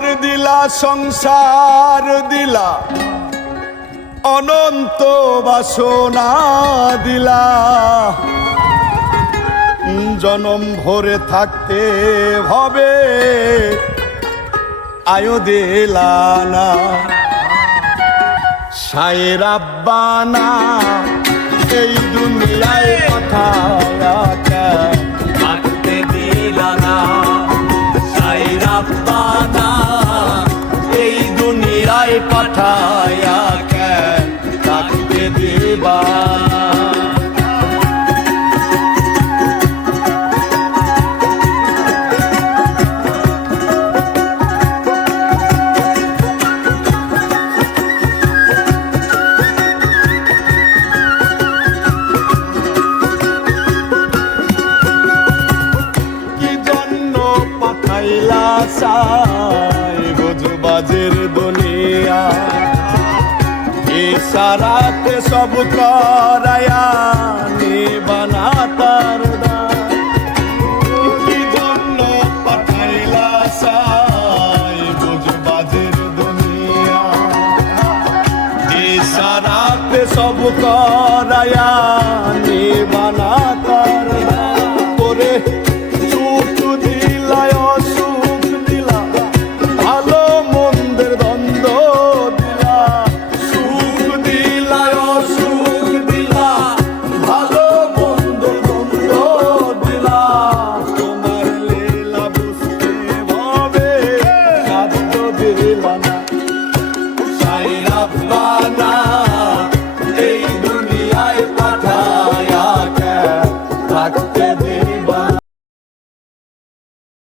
ঘর দিলা সংসার দিলা অনন্ত বাসনা দিলা জনম ভরে থাকতে হবে আয়ো দিলা না শায়ের আব্বানা এই দুনিয়ায় কথা থাকতে দিলা না শায়ের আব্বানা এই দুনিয়ায় পাঠায়া কেন থাকতে দিবা বুঝবাজের দুনিয়া ইশারাতে সব করায়া নিবানা তার কি জন্য পাঠাইলা সাই বুঝবাজের দুনিয়া ইশারাতে সব করায়া